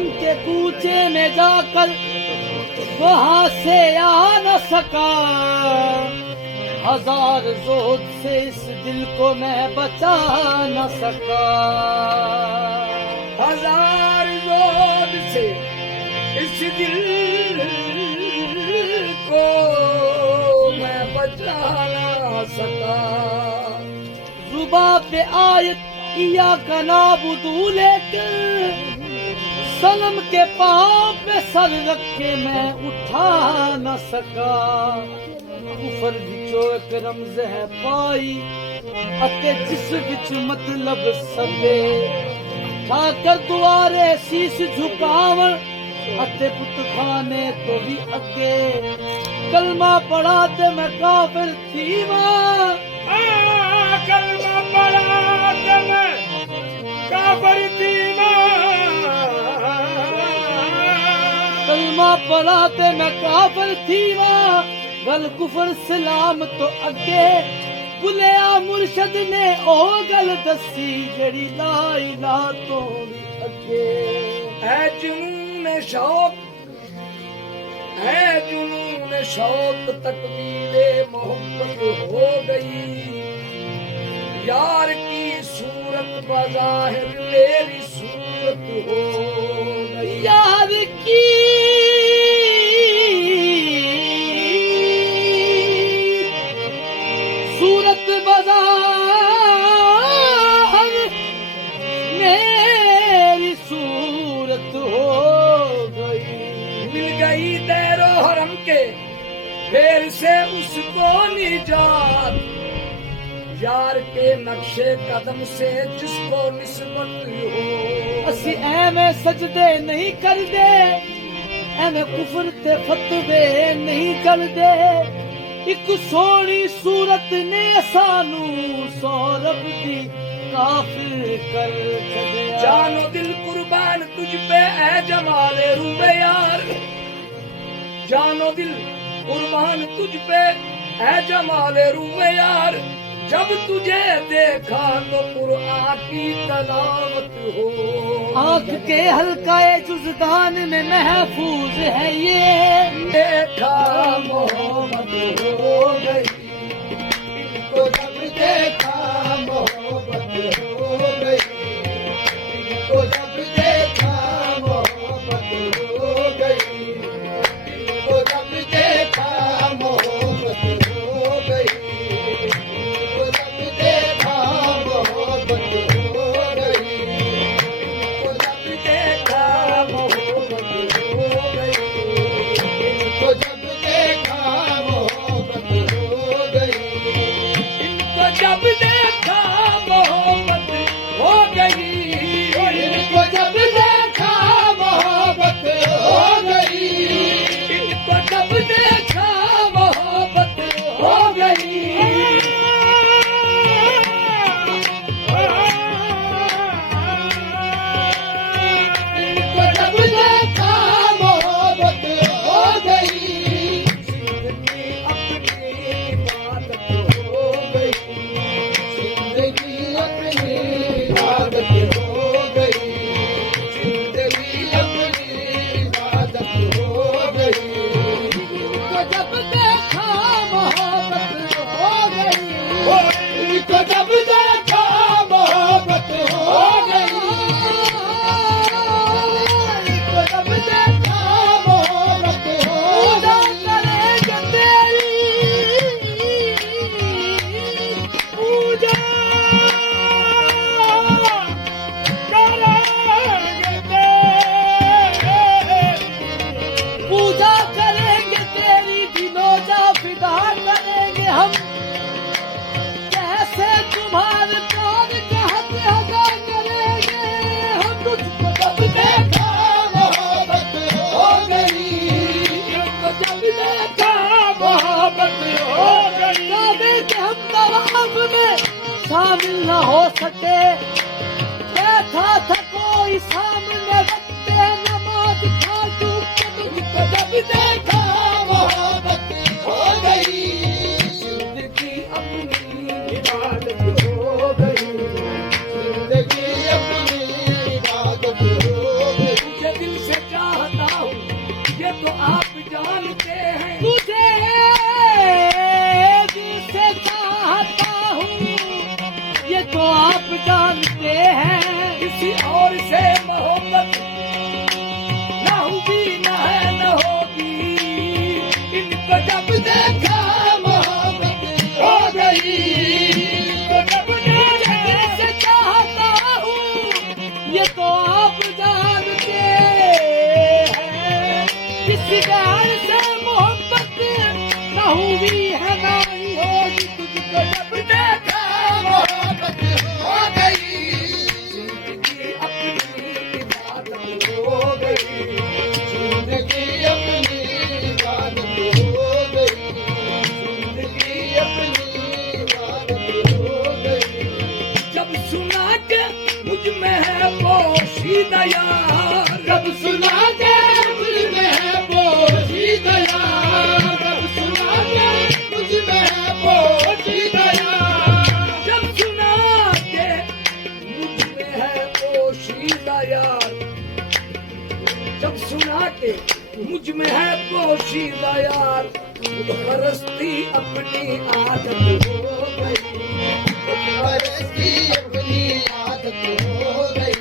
हरम के कूचे में जाकर वहां से आ न सका। हजार जोर से इस दिल को मैं बचा न सका। हजार जोर से इस दिल को मैं बचा ना सका। जुबा पे आयत इया का नाबुदू लेकर सनम के पाँव पे सर रख के मैं उठा न सका। कुफर विचो एक रमज है पाई अते जिस विच मतलब सबे ठाकर दुआरे शीश झुकावन अते पुत खाने तो भी अगे। कलमा पढ़ा ते मैं काफिर थी मां। कलमा पढ़ा ते मैं काफिर थी कलमा पढ़ा ते मैं काफिर थी मां। गल कुफर सलाम तो अगे बुलिया मुर्शद ने ओ गल दसी जड़ी ला इलाहा तो भी अगे। है जुनून शौक है जुनून शौक तकबीरे मोहब्बत हो गई। यार की सूरत बज़ाहिर मेरी सूरत हो गई। यार की सूरत बज़ाहिर मेरी सूरत हो गई। मिल गई दैरो हरम के फेर से उसको निजात। यार के नक्शे कदम से जिसको निस्बत हो। असी एवें सजदे नहीं कर दे एवें कुफर ते फतवे नहीं कर दे। एक सोनी सूरत ने सानू सौरभ दी काफिर कर छड़िया। जानो दिल कुर्बान तुझ पे ऐ जमाले रूबे यार। जानो दिल कुर्बान तुझ पे ऐ जमाले रूबे यार। जब तुझे देखा तो कुरआन की तलावत हो। आँख के हल्काए जुज़दान में महफूज है ये। देखा मोहब्बत हो गई। इनको जब देखा मोहब्बत हो गई। इनको जब देखा मोहब्बत हो गई। इनको जब देखा मोहब्बत हो गई। जब देखा मोहब्बत हो गई। इनको जब देखा मोहब्बत हो गई। इनको जब देखा मोहब्बत हो गई। इनको जब देखा मोहब्बत हो गई। जिंदगी अपनी इबादत हो गई। जिंदगी अपनी इबादत हो गई। जिंदगी अपनी इबादत हो गई। इनको जब देखा मोहब्बत हो गई। इनको जब देखा मोहब्बत हो गई। इनको जब देखा मोहब्बत हो पूजा पूजा करेंगे तेरी दिलोजा फिदा करेंगे हम। कैसे तुम्हारे प्यार का हक अदा करेंगे हम। तुझको जब देखा मोहब्बत हो गई। इनको जब देखा मोहब्बत हो गई। काबे के हम तवाफ में शामिल न हो सके। बैठा था कोई सामने वक्त नमाज खा चुके। तुझको जब देखा मोहब्बत हो गई। जिंदगी अपनी इबादत हो गई। जिंदगी अपनी इबादत हो गई। मुझे दिल और से मोहब्बत ना हुई न है न होगी। इनको जब देखा मोहब्बत हो गई। इनको जब देखा से चाहता हूँ ये तो आप जानते हैं। किसी प्यार से मोहब्बत ना हुई है ना ही होगी। तुझको जब देखा मोहब्बत हो गई। जिंदगी अपनी इबादत हो गई। जिंदगी अपनी इबादत हो गई। जिंदगी अपनी इबादत हो गई। जब सुना के मुझ में है पोशीदा यार। जब सुना के मुझ में है पोशीदा यार। जब सुना के मुझ में है पोशीदा यार। जब सुना के मुझ में है पोशीदा यार। जब सुना के मुझ में है पोशीदा यार। परस्ती अपनी आदत हो गई। परस्ती अपनी आदत हो गई।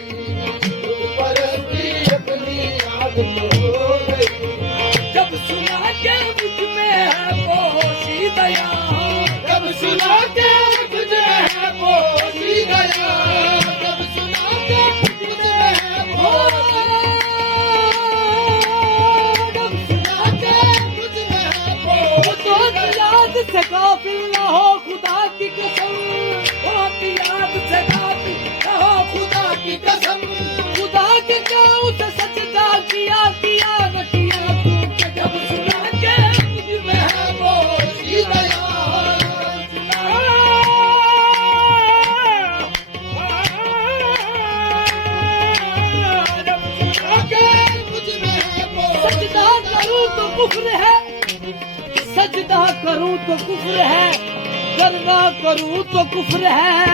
परस्ती अपनी आदत हो गई। जब सुना के मुझ में है पोशीदा यार। जब सुना के मुझ में है पोशीदा यार। जब सुना के मुझ में है पोशीदा जब सुना के मुझ में है पोशीदा याद से काफिल ना हो खुदा की कसम। बहुत याद से गाती कहो खुदा की कसम। खुदा के क्या उसे सजदा किया किया न किया तू। जब सुना के मुझ में है पोशीदा यार। जब सुना के मुझ में है सजदा करूं तो कुफ्र है। सजदा करूं तो कुफ्र है। करना करूं तो कुफ्र है।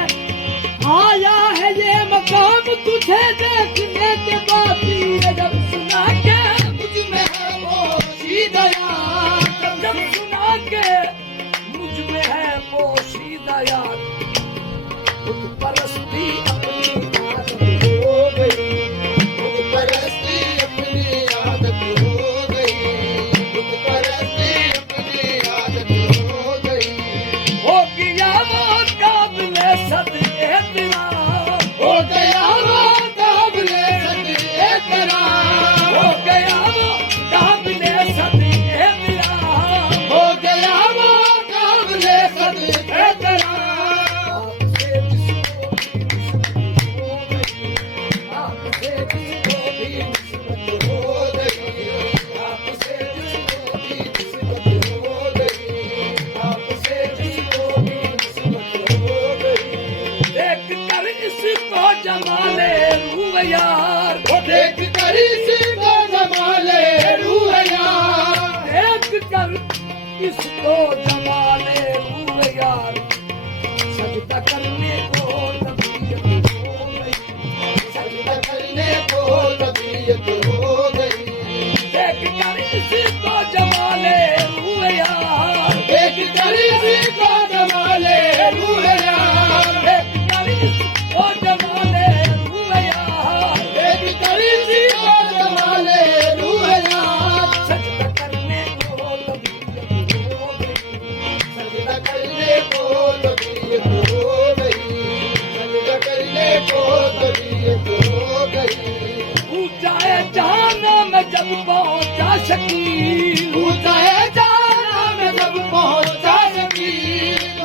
आया है ये मकाम तुझे देखने के बाद ही। जब सुना के मुझ में है पोशीदा यार। जब सुना के मुझ में है पोशीदा यार। खुद परस्ती अपनी आदत हो गई। खुद परस्ती अपनी आदत हो गई। खुद परस्ती अपनी आदत हो गई। हो गया वो काबिले सदके तेरा। हो गया वो काबिले सदके तेरा। हो गया वो काबिले सदके तेरा। हो गया वो काबिले सदके तेरा। आपसे जिसको भी निस्बत हो गई। आपसे जिसको भी निस्बत हो गई। आपसे जिसको भी निस्बत हो गई। देख कर इसको जमाले रूह यार। वो देख कर इसको जमाले रूह यार। देख कर इसको जमाले रूह यार। सजदा करने को तबीयत हो गई। सजदा करने को तबीयत हो गई। देख कर इसको जमाले रूह यार। देख कर इसको जमाले रूह यार। देख कर इसको जमाले रूह यार। देख कर इसको जमाले रूह यार। सजदा करने को तबीयत हो गई। सजदा करने को तबीयत हो गई। सजदा करने को तबीयत हो गई। ऊंचाए जहाना में जब पहुंचा सकी। ऊंचाए जहाना में जब पहुंचा सकी।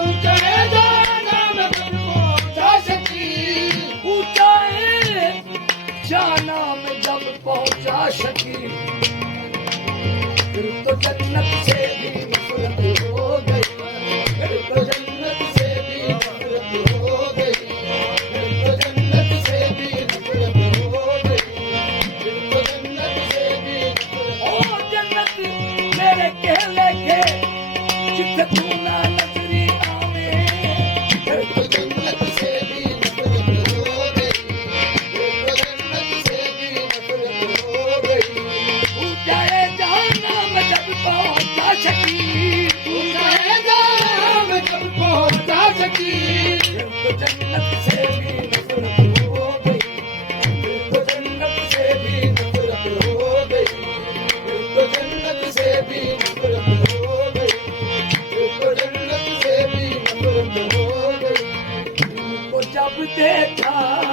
ऊंचाए जहाना में जब पहुंचा सकी। ऊंचाए जाना में जब पहुंचा सकी। फिर तो जन्नत से भी नफरत हो गई। फिर तो जन्नत से भी नफरत हो गई। फिर तो जन्नत से भी नफरत हो गई। फिर तो जन्नत से भी नफरत ओ जन्नत मेरे कहले के जिथे तू ना नजरी आवे। फिर तो जन्नत से भी नफरत हो गई। फिर तो जन्नत से भी नफरत हो गई। ऊंचाए जहाना में जब पहुंचा सकी। ऊंचाए देखा